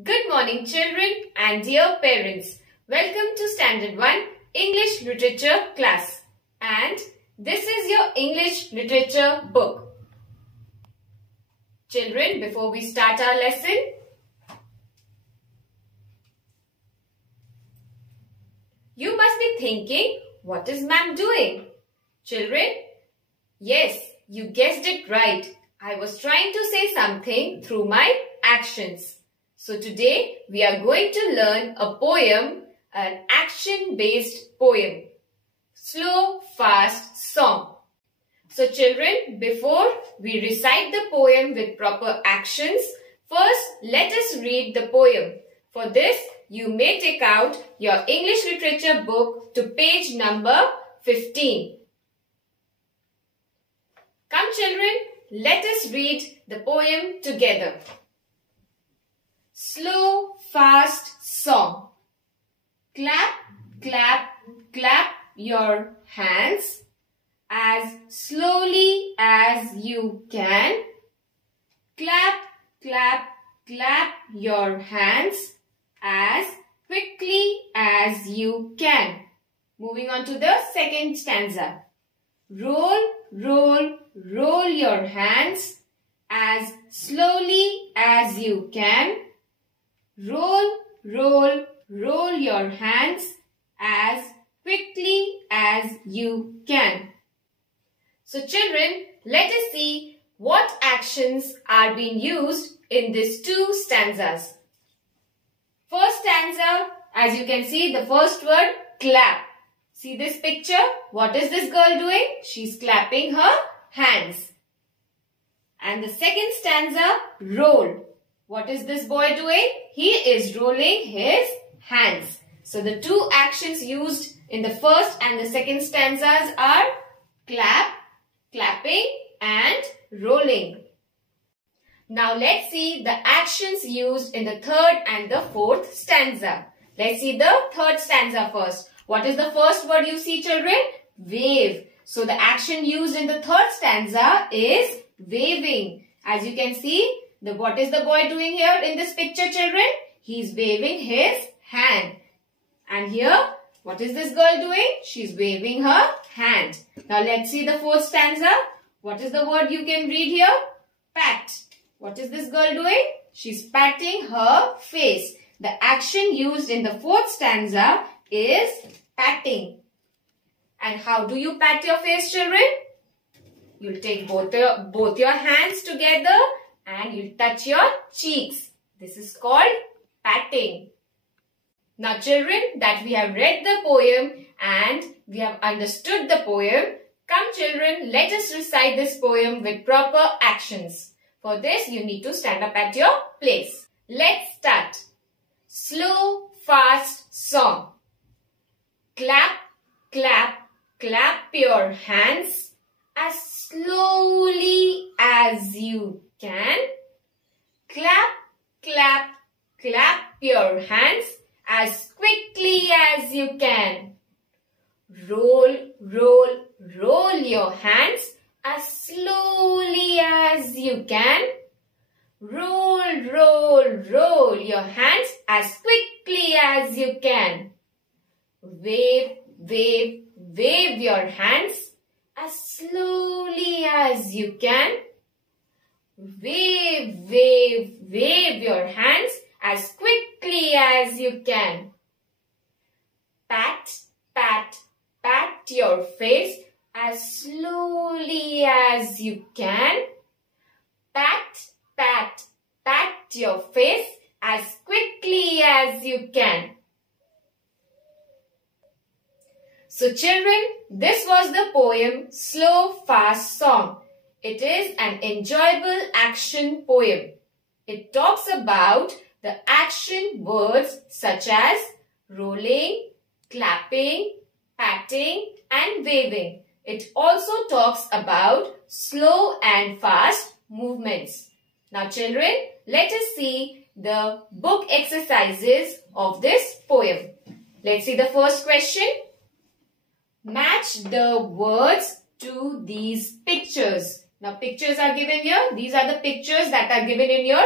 Good morning children and dear parents. Welcome to Standard 1 English Literature class. And this is your English Literature book. Children, before we start our lesson, you must be thinking, what is ma'am doing? Children, yes, you guessed it right. I was trying to say something through my actions. So today we are going to learn a poem, an action-based poem. Slow, fast song. So children, before we recite the poem with proper actions, first let us read the poem. For this, you may take out your English literature book to page number 15. Come children, let us read the poem together. Slow, fast song. Clap, clap, clap your hands as slowly as you can. Clap, clap, clap your hands as quickly as you can. Moving on to the second stanza. Roll, roll, roll your hands as slowly as you can. Roll, roll, roll your hands as quickly as you can. So children, let us see what actions are being used in these two stanzas. First stanza, as you can see, the first word, clap. See this picture? What is this girl doing? She's clapping her hands. And the second stanza, roll. What is this boy doing? He is rolling his hands. So the two actions used in the first and the second stanzas are clap, clapping and rolling. Now let's see the actions used in the third and the fourth stanza. Let's see the third stanza first. What is the first word you see children? Wave. So the action used in the third stanza is waving. As you can see, what is the boy doing here in this picture children? He is waving his hand. And here, what is this girl doing? She is waving her hand. Now let's see the fourth stanza. What is the word you can read here? Pat. What is this girl doing? She's patting her face. The action used in the fourth stanza is patting. And how do you pat your face children? You'll take both your hands together and you'll touch your cheeks. This is called patting. Now children, that we have read the poem and we have understood the poem, come children, let us recite this poem with proper actions. For this, you need to stand up at your place. Let's start. Slow, fast song. Clap, clap, clap your hands as slowly as you can. Clap, clap, clap your hands as quickly as you can. Roll, roll, roll your hands as slowly as you can. Roll, roll, roll your hands as quickly as you can. Wave, wave, wave your hands as slowly as you can. Wave, wave, wave your hands as quickly as you can. Pat, pat, pat your face as slowly as you can. Pat, pat, pat your face as quickly as you can. So children, this was the poem Slow Fast Song. It is an enjoyable action poem. It talks about the action words such as rolling, clapping, patting and waving. It also talks about slow and fast movements. Now children, let us see the book exercises of this poem. Let's see the first question. Match the words to these pictures. Now pictures are given here. These are the pictures that are given in your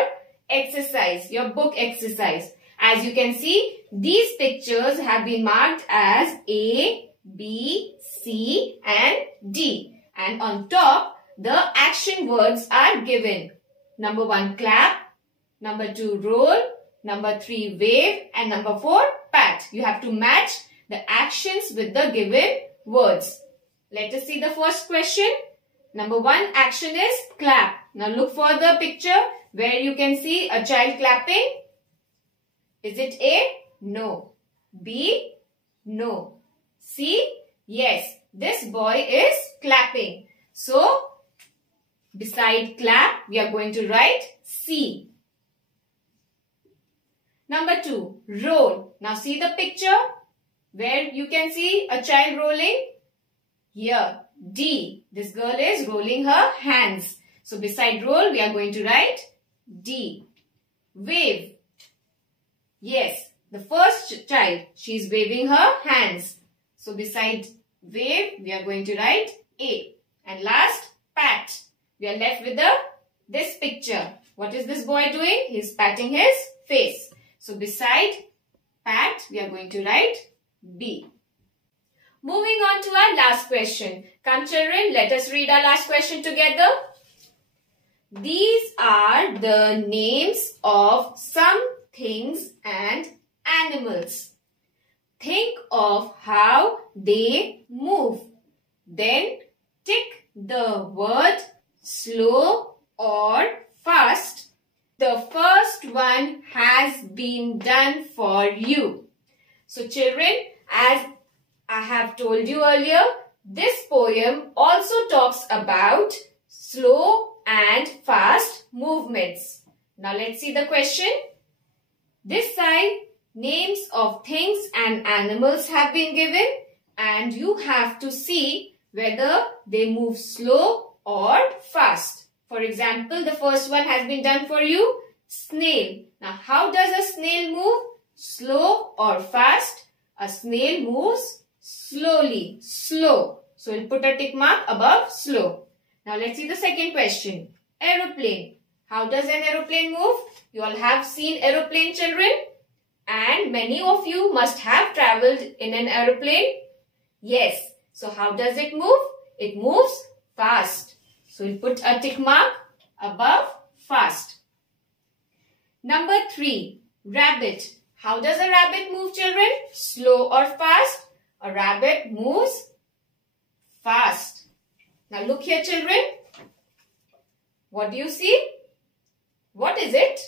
exercise, your book exercise. As you can see, these pictures have been marked as A, B, C and D. And on top, the action words are given. Number 1, clap. Number 2, roll. Number 3, wave. And number 4, pat. You have to match the actions with the given words. Let us see the first question. Number 1 action is clap. Now look for the picture where you can see a child clapping. Is it A? No. B? No. C? Yes. This boy is clapping. So, beside clap, we are going to write C. Number 2, roll. Now see the picture where you can see a child rolling. Here, D. This girl is rolling her hands. So beside roll, we are going to write D. Wave. Yes, the first child, she is waving her hands. So beside wave, we are going to write A. And last, pat. We are left with this picture. What is this boy doing? He is patting his face. So beside pat, we are going to write B. Moving on to our last question. Come children, let us read our last question together. These are the names of some things and animals. Think of how they move. Then tick the word slow or fast. The first one has been done for you. So children, as I have told you earlier, this poem also talks about slow and fast movements. Now let's see the question. This side, names of things and animals have been given and you have to see whether they move slow or fast. For example, the first one has been done for you, snail. Now how does a snail move? Slow or fast? A snail moves slowly, slow. So we'll put a tick mark above slow. Now let's see the second question. Aeroplane. How does an aeroplane move? You all have seen aeroplane, children, and many of you must have travelled in an aeroplane. Yes. So how does it move? It moves fast. So we'll put a tick mark above fast. Number 3, rabbit. How does a rabbit move, children? Slow or fast? A rabbit moves fast. Now look here, children. What do you see? What is it?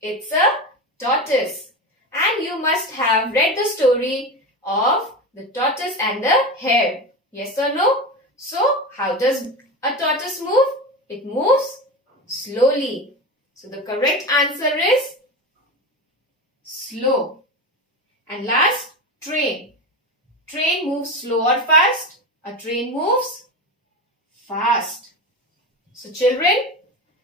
It's a tortoise. And you must have read the story of the tortoise and the hare. Yes or no? So, how does a tortoise move? It moves slowly. So, the correct answer is slow. And last, train. Train moves slow or fast? A train moves fast. So, children,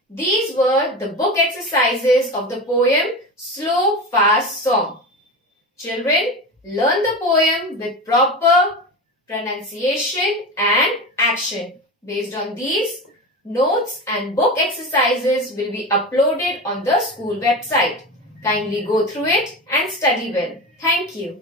these were the book exercises of the poem Slow Fast Song. Children, learn the poem with proper pronunciation and action. Based on these, notes and book exercises will be uploaded on the school website. Kindly go through it and study well. Thank you.